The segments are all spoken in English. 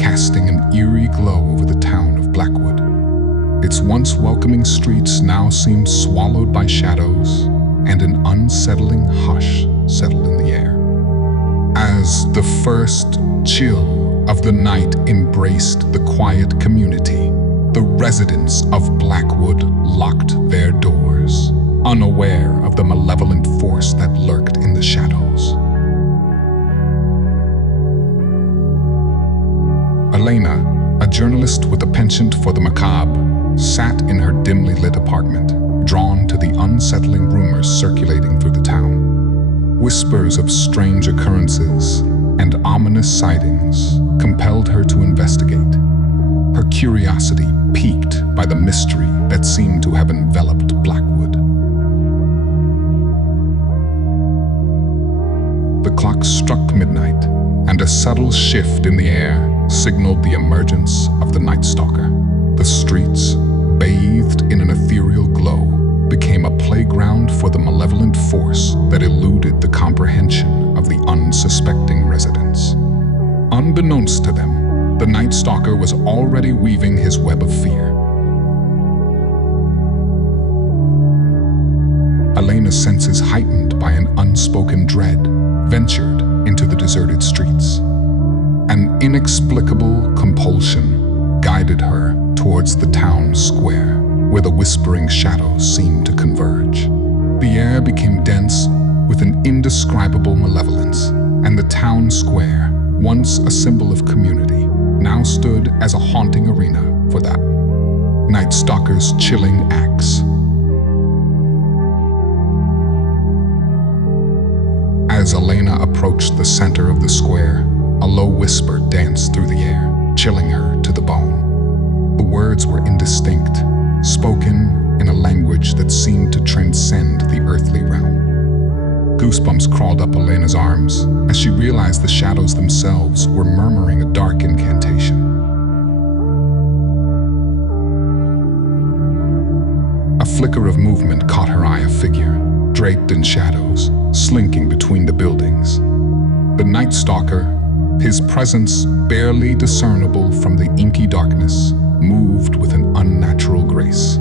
casting an eerie glow over the town of Blackwood. Its once welcoming streets now seemed swallowed by shadows, and an unsettling hush settled in the air. As the first chill of the night embraced the quiet community, the residents of Blackwood locked their doors, unaware of the malevolent force that lurked in the shadows. Elena, a journalist with a penchant for the macabre, sat in her dimly lit apartment, drawn to the unsettling rumors circulating through the town. Whispers of strange occurrences and ominous sightings compelled her to investigate, her curiosity piqued by the mystery that seemed to have enveloped Blackwood. The clock struck midnight, and a subtle shift in the air signaled the emergence of the Night Stalker. The streets, bathed in an ethereal glow, became a playground for the malevolent force that eluded the comprehension of the unsuspecting residents. Unbeknownst to them, the Night Stalker was already weaving his web of fear. Elena's senses, heightened by an unspoken dread, ventured into the deserted streets. An inexplicable compulsion guided her towards the town square, where the whispering shadows seemed to converge. The air became dense with an indescribable malevolence, and the town square, once a symbol of community, now stood as a haunting arena for that Night Stalker's chilling acts. As Elena approached the center of the square, a low whisper danced through the air, chilling her to the bone. The words were indistinct, spoken in a language that seemed to transcend the earthly realm. Goosebumps crawled up Elena's arms as she realized the shadows themselves were murmuring a dark incantation. A flicker of movement caught her eye, a figure, draped in shadows, slinking between the buildings. The Night Stalker, his presence barely discernible from the inky darkness, moved with an unnatural grace.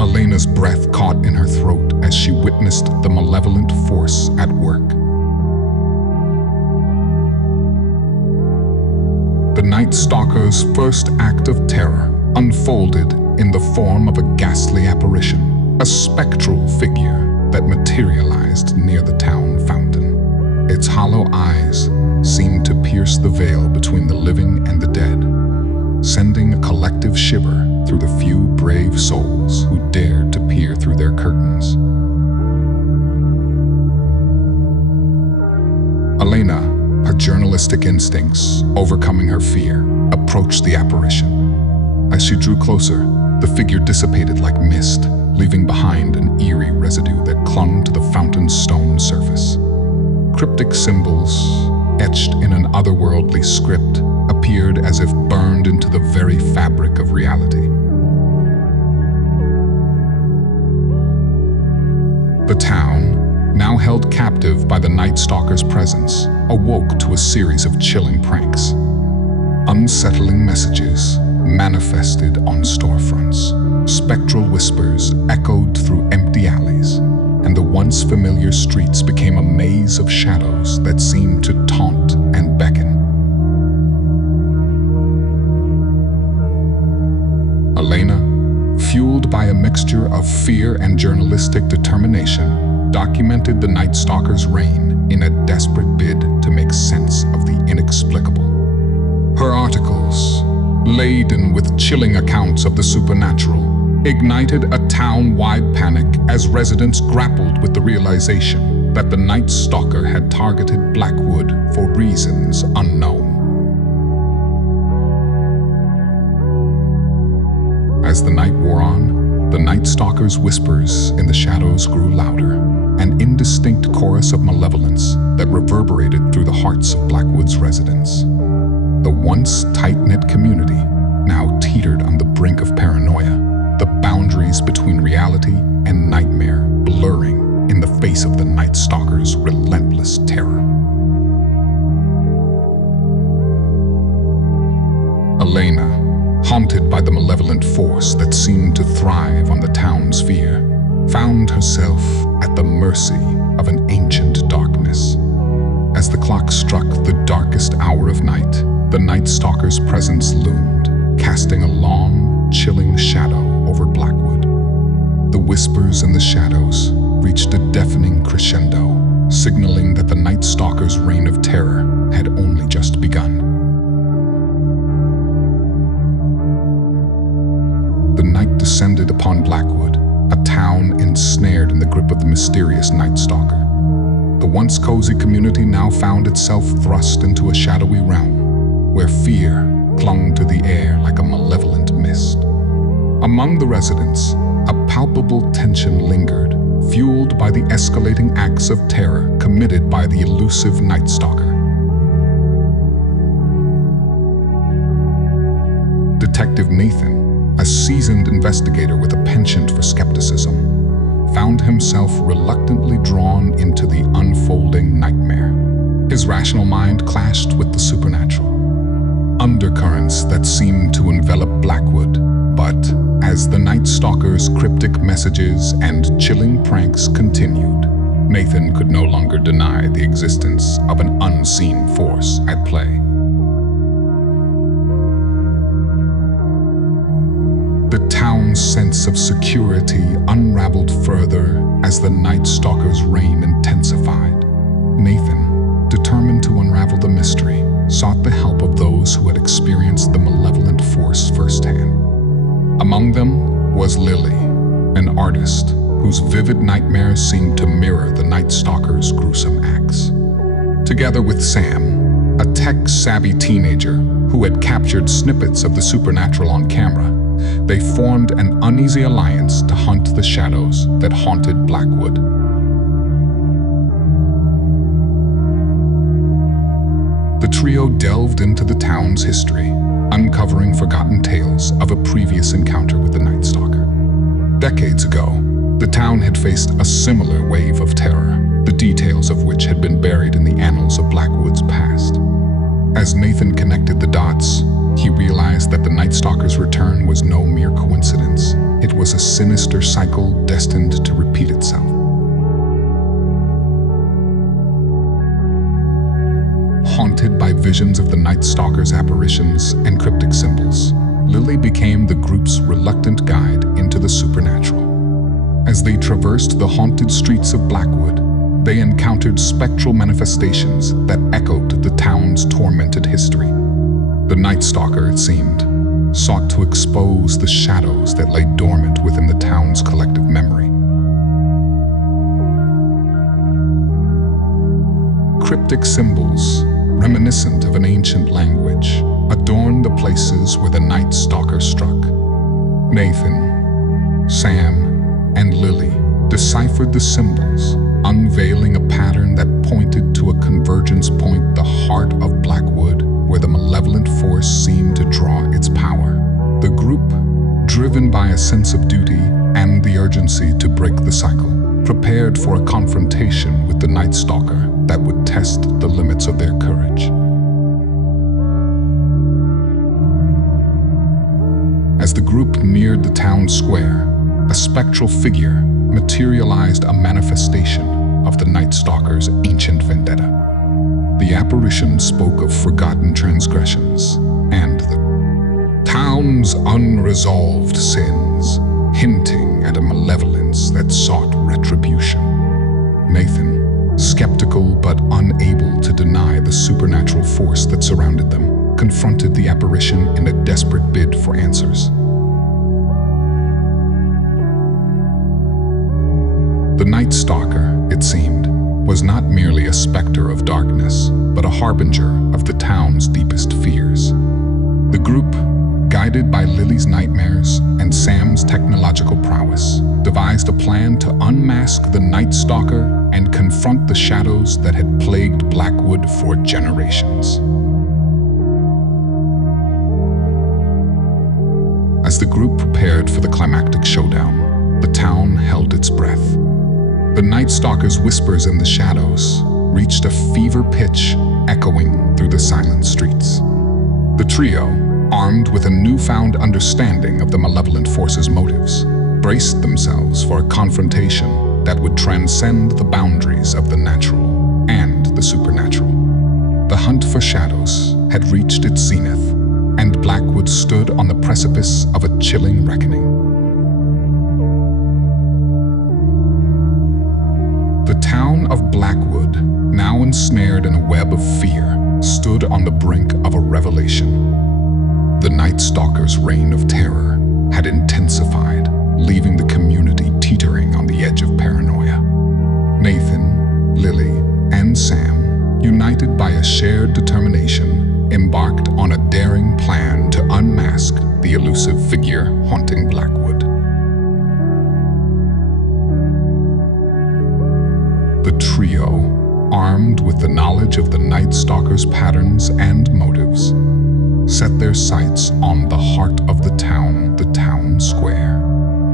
Elena's breath caught in her throat as she witnessed the malevolent force at work. The Night Stalker's first act of terror unfolded in the form of a ghastly apparition, a spectral figure that materialized near the town fountain. Its hollow eyes seemed to pierce the veil between the living and the dead, sending a collective shiver through the few brave souls who dared to peer through their curtains. Elena, her journalistic instincts overcoming her fear, approached the apparition. As she drew closer, the figure dissipated like mist, leaving behind an eerie residue that clung to the fountain's stone surface. Cryptic symbols, etched in an otherworldly script, appeared as if burned into the very fabric of reality. The town, now held captive by the Night Stalker's presence, awoke to a series of chilling pranks. Unsettling messages manifested on storefronts. Spectral whispers echoed through empty alleys, and the once familiar streets became a maze of shadows that seemed to taunt and beckon. Elena, fueled by a mixture of fear and journalistic determination, documented the Night Stalker's reign in a desperate bid to make sense of the inexplicable. Her articles, laden with chilling accounts of the supernatural, ignited a town-wide panic as residents grappled with the realization that the Night Stalker had targeted Blackwood for reasons unknown. As the night wore on, the Night Stalker's whispers in the shadows grew louder, an indistinct chorus of malevolence that reverberated through the hearts of Blackwood's residents. The once tight-knit community now teetered on the brink of paranoia, the boundaries between reality and nightmare blurring in the face of the Night Stalker's relentless terror. haunted by the malevolent force that seemed to thrive on the town's fear, found herself at the mercy of an ancient darkness. As the clock struck the darkest hour of night, the Night Stalker's presence loomed, casting a long, chilling shadow over Blackwood. The whispers in the shadows reached a deafening crescendo, signaling that the Night Stalker's reign of terror had only just begun. The night descended upon Blackwood, a town ensnared in the grip of the mysterious Night Stalker. The once cozy community now found itself thrust into a shadowy realm, where fear clung to the air like a malevolent mist. Among the residents, a palpable tension lingered, fueled by the escalating acts of terror committed by the elusive Night Stalker. Detective Nathan, a seasoned investigator with a penchant for skepticism, found himself reluctantly drawn into the unfolding nightmare. His rational mind clashed with the supernatural. Undercurrents that seemed to envelop Blackwood, but as the Night Stalker's cryptic messages and chilling pranks continued, Nathan could no longer deny the existence of an unseen force at play. The town's sense of security unraveled further as the Night Stalker's reign intensified. Nathan, determined to unravel the mystery, sought the help of those who had experienced the malevolent force firsthand. Among them was Lily, an artist whose vivid nightmares seemed to mirror the Night Stalker's gruesome acts. Together with Sam, a tech-savvy teenager who had captured snippets of the supernatural on camera, they formed an uneasy alliance to hunt the shadows that haunted Blackwood. The trio delved into the town's history, uncovering forgotten tales of a previous encounter with the Night Stalker. Decades ago, the town had faced a similar wave of terror, the details of which had been buried in the annals of Blackwood's past. As Nathan connected the dots, he realized that the Night Stalker's return was no mere coincidence. It was a sinister cycle destined to repeat itself. Haunted by visions of the Night Stalker's apparitions and cryptic symbols, Lily became the group's reluctant guide into the supernatural. As they traversed the haunted streets of Blackwood, they encountered spectral manifestations that echoed the town's tormented history. The Night Stalker, it seemed, sought to expose the shadows that lay dormant within the town's collective memory. Cryptic symbols, reminiscent of an ancient language, adorned the places where the Night Stalker struck. Nathan, Sam, and Lily deciphered the symbols, unveiling a pattern that pointed to a convergence point, the heart of Blackwood, where the malevolent force seemed to draw its power. The group, driven by a sense of duty and the urgency to break the cycle, prepared for a confrontation with the Night Stalker that would test the limits of their courage. As the group neared the town square, a spectral figure materialized, a manifestation of the Night Stalker's ancient vendetta. The apparition spoke of forgotten transgressions and the town's unresolved sins, hinting at a malevolence that sought retribution. Nathan, skeptical but unable to deny the supernatural force that surrounded them, confronted the apparition in a desperate bid for answers. The Night Stalker, it seemed, was not merely a specter of darkness, but a harbinger of the town's deepest fears. The group, guided by Lily's nightmares and Sam's technological prowess, devised a plan to unmask the Night Stalker and confront the shadows that had plagued Blackwood for generations. As the group prepared for the climactic showdown, the town held its breath. The Night Stalker's whispers in the shadows reached a fever pitch, echoing through the silent streets. The trio, armed with a newfound understanding of the malevolent force's motives, braced themselves for a confrontation that would transcend the boundaries of the natural and the supernatural. The hunt for shadows had reached its zenith, and Blackwood stood on the precipice of a chilling reckoning. The town of Blackwood, now ensnared in a web of fear, stood on the brink of a revelation. The Night Stalker's reign of terror had intensified, leaving the community teetering on the edge of paranoia. Nathan, Lily, and Sam, united by a shared determination, embarked on a daring plan to unmask the elusive figure haunting Blackwood. The trio, armed with the knowledge of the Night Stalker's patterns and motives, set their sights on the heart of the town square.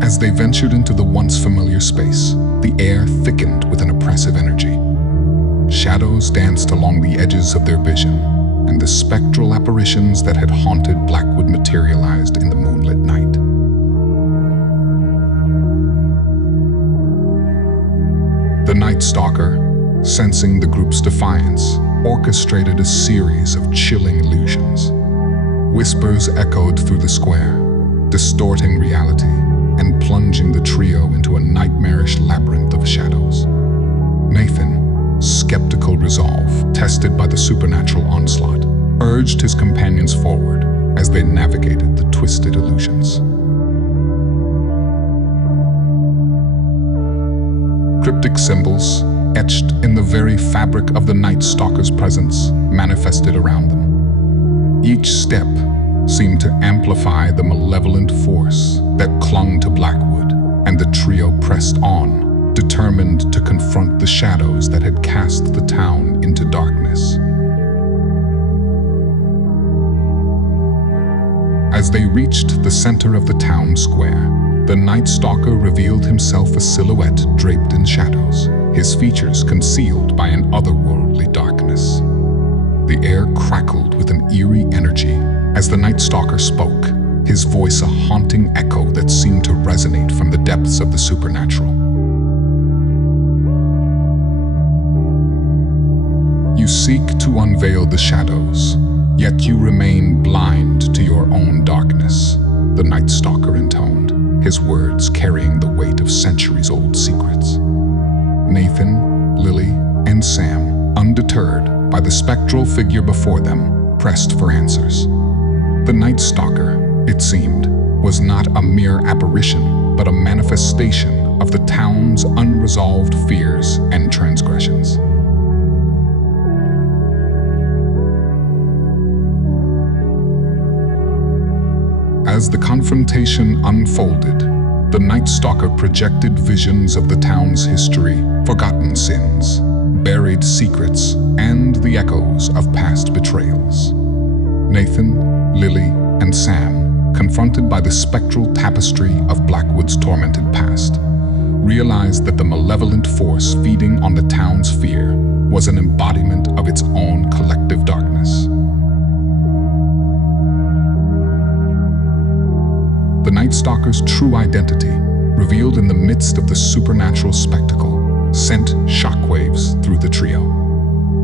As they ventured into the once familiar space, the air thickened with an oppressive energy. Shadows danced along the edges of their vision, and the spectral apparitions that had haunted Blackwood materialized in the moonlit night. The Night Stalker, sensing the group's defiance, orchestrated a series of chilling illusions. Whispers echoed through the square, distorting reality and plunging the trio into a nightmarish labyrinth of shadows. Nathan, skeptical resolve tested by the supernatural onslaught, urged his companions forward as they navigated the twisted illusions. Cryptic symbols, etched in the very fabric of the Night Stalker's presence, manifested around them. Each step seemed to amplify the malevolent force that clung to Blackwood, and the trio pressed on, determined to confront the shadows that had cast the town into darkness. As they reached the center of the town square, the Night Stalker revealed himself a silhouette draped in shadows, his features concealed by an otherworldly darkness. The air crackled with an eerie energy as the Night Stalker spoke, his voice a haunting echo that seemed to resonate from the depths of the supernatural. You seek to unveil the shadows, yet you remain blind to your own darkness, the Night Stalker intoned, his words carrying the weight of centuries-old secrets. Nathan, Lily, and Sam, undeterred by the spectral figure before them, pressed for answers. The Night Stalker, it seemed, was not a mere apparition, but a manifestation of the town's unresolved fears and transgressions. As the confrontation unfolded, the Night Stalker projected visions of the town's history, forgotten sins, buried secrets, and the echoes of past betrayals. Nathan, Lily, and Sam, confronted by the spectral tapestry of Blackwood's tormented past, realized that the malevolent force feeding on the town's fear was an embodiment of its own collective darkness. The Night Stalker's true identity, revealed in the midst of the supernatural spectacle, sent shockwaves through the trio.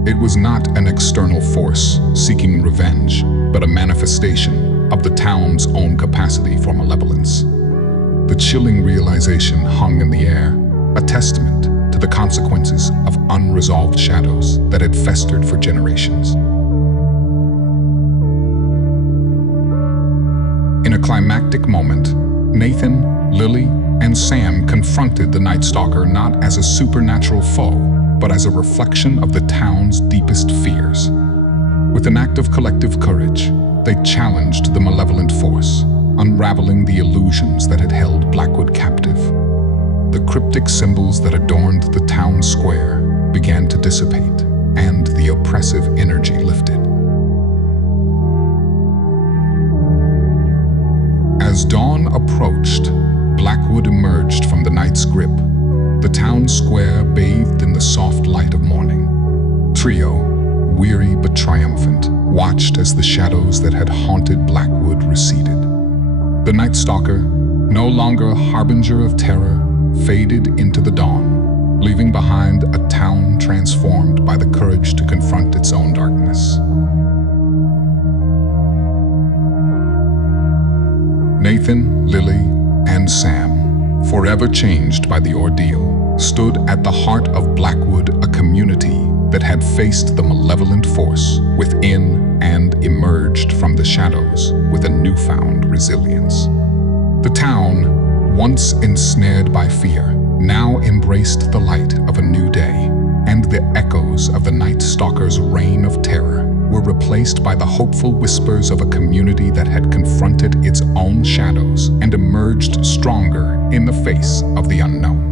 It was not an external force seeking revenge, but a manifestation of the town's own capacity for malevolence. The chilling realization hung in the air, a testament to the consequences of unresolved shadows that had festered for generations. In a climactic moment, Nathan, Lily, and Sam confronted the Night Stalker not as a supernatural foe, but as a reflection of the town's deepest fears. With an act of collective courage, they challenged the malevolent force, unraveling the illusions that had held Blackwood captive. The cryptic symbols that adorned the town square began to dissipate, and the oppressive energy lifted. As dawn approached, Blackwood emerged from the night's grip, the town square bathed in the soft light of morning. Trio, weary but triumphant, watched as the shadows that had haunted Blackwood receded. The Night Stalker, no longer a harbinger of terror, faded into the dawn, leaving behind a town transformed by the courage to confront its own darkness. Nathan, Lily, and Sam, forever changed by the ordeal, stood at the heart of Blackwood, a community that had faced the malevolent force within and emerged from the shadows with a newfound resilience. The town, once ensnared by fear, now embraced the light of a new day, and the echoes of the Night Stalker's reign of terror were replaced by the hopeful whispers of a community that had confronted its own shadows and emerged stronger in the face of the unknown.